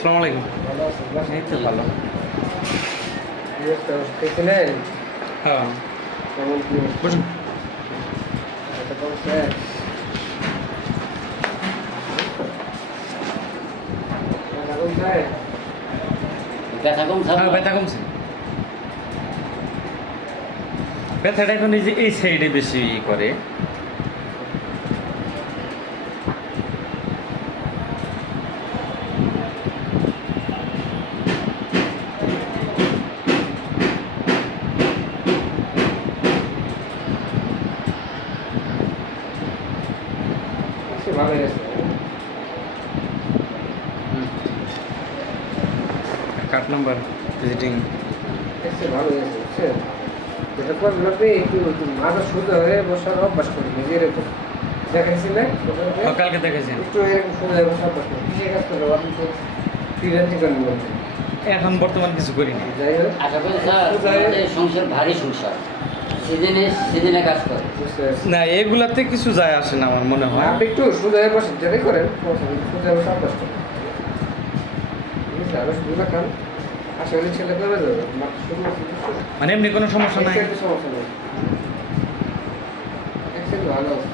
আসসালামু আলাইকুম। এই তো ভালো। হ্যাঁ বসুন। ব্যথা কমছে? হ্যাঁ ব্যথা কমছে। ব্যথাটা এখন এই যে এই সাইডে বেশি করে। কার্ড নাম্বার ভিজিটিং ভালো হয়েছে বুঝছেন। যেটা করবেন আপনি একটু মাথা সোজা হয়ে বসার অভ্যাস করবেন, নিজে এরকম দেখাইছি না কালকে দেখেছেন। একটু এরকম সোজা হয়ে বসার অভ্যাস করবেন। কিসের কাজ করবেন আপনি তো ফ্রিল্যান্সিং করেন বলতে। এখন বর্তমান কিছু করিনি। যাই হোক আশা করি স্যার আমাদের সংসার ভারী সংসার, সিজনে কাজ করে। বুঝতে পারছি। না এগুলাতে কিছু যায় আসে না আমার মনে হয়। আপনি একটু সোজা হয়ে বসেন, যেটাই করেন সোজা হয়ে বসার অভ্যাস করবেন। আরো সুবিধা খান, আশা করি ছেলে করে যাবে। শুরু মানে এমনি কোনো সমস্যা নাই। সমস্যা নেই, এক্সেল ভালো আছে।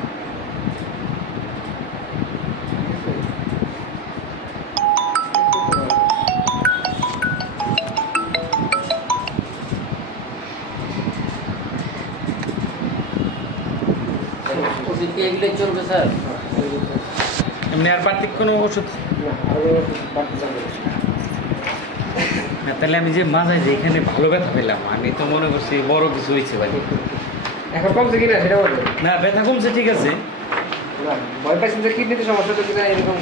ওষুধ কি এগুলো চলবে স্যার? এমনি আর বাড়তি কোনো ওষুধ? না আরো বাড়তে যাবে। না তাহলে আমি যে মাঝে যে এখানে ভালো ব্যথা পেলাম, আমি তো মনে করছি বড় কিছু হয়েছে ভাই। এখন কমছে কিনা সেটা বলবেন। না ব্যথা কমছে ঠিক আছে। না ভয় পাইছেন যে কিডনিতে সমস্যা তো কিনা এরকম।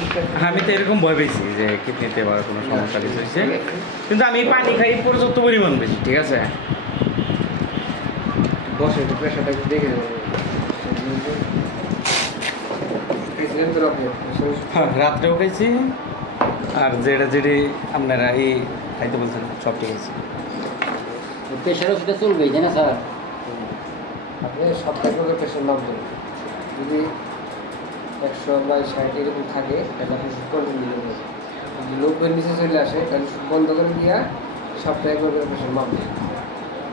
আমি তো এরকম ভয় পেয়েছি যে কিডনিতে আবার কোনো সমস্যা কিছু হয়েছে, কিন্তু আমি পানি খাই পর্যাপ্ত পরিমাণ বেশি। ঠিক আছে বসে একটু প্রেশারটা একটু দেখে দেবো। খাইছিলেন তো আপনি? হ্যাঁ রাত্রেও খাইছি, আর যেটি আপনারা এই খাইতে বলছেন সব ঠিক আছে। প্রেশার ওষুধটা চলবেই তাই না স্যার? আপনি সপ্তাহে করে প্রেশার নামবেন, যদি 100/60 এরকম থাকে তাহলে আপনি ওষুধ কন্টিনিউ করবেন। যদি 90-এর নিচে চলে আসে তাহলে ওষুধ বন্ধ করে দিয়া সপ্তাহে করে প্রেশার নামবেন।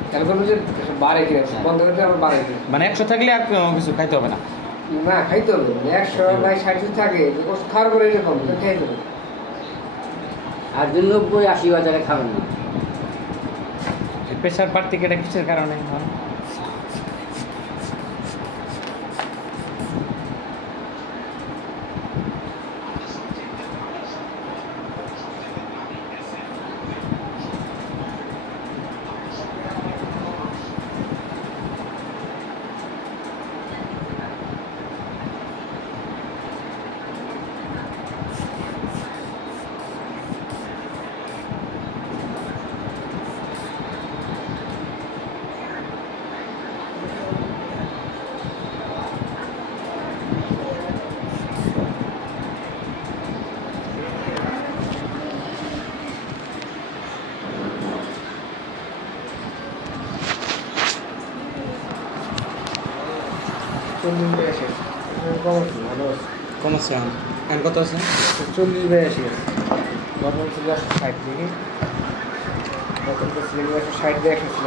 খেয়াল করবেন যে প্রেশার বাড়ে কিনা, ওষুধ বন্ধ করে দিয়ে আবার বাড়ে কিনা। মানে 100 থাকলে আর কিছু খাইতে হবে না? না খাইতে হবে, মানে 100/60 যদি থাকে ওষুধ খাওয়ার পরে এরকম তো খাইতে হবে। আর যদি 90-80 বাজারে খাবেন না। প্রেশার বাড়তি এটা কিসের কারণে হয়? কমছে এখন কত আছে? 40/80 আছে। গত ছিল 160 দেখি, গত ছিল 160 দিয়ে 100 ছিল।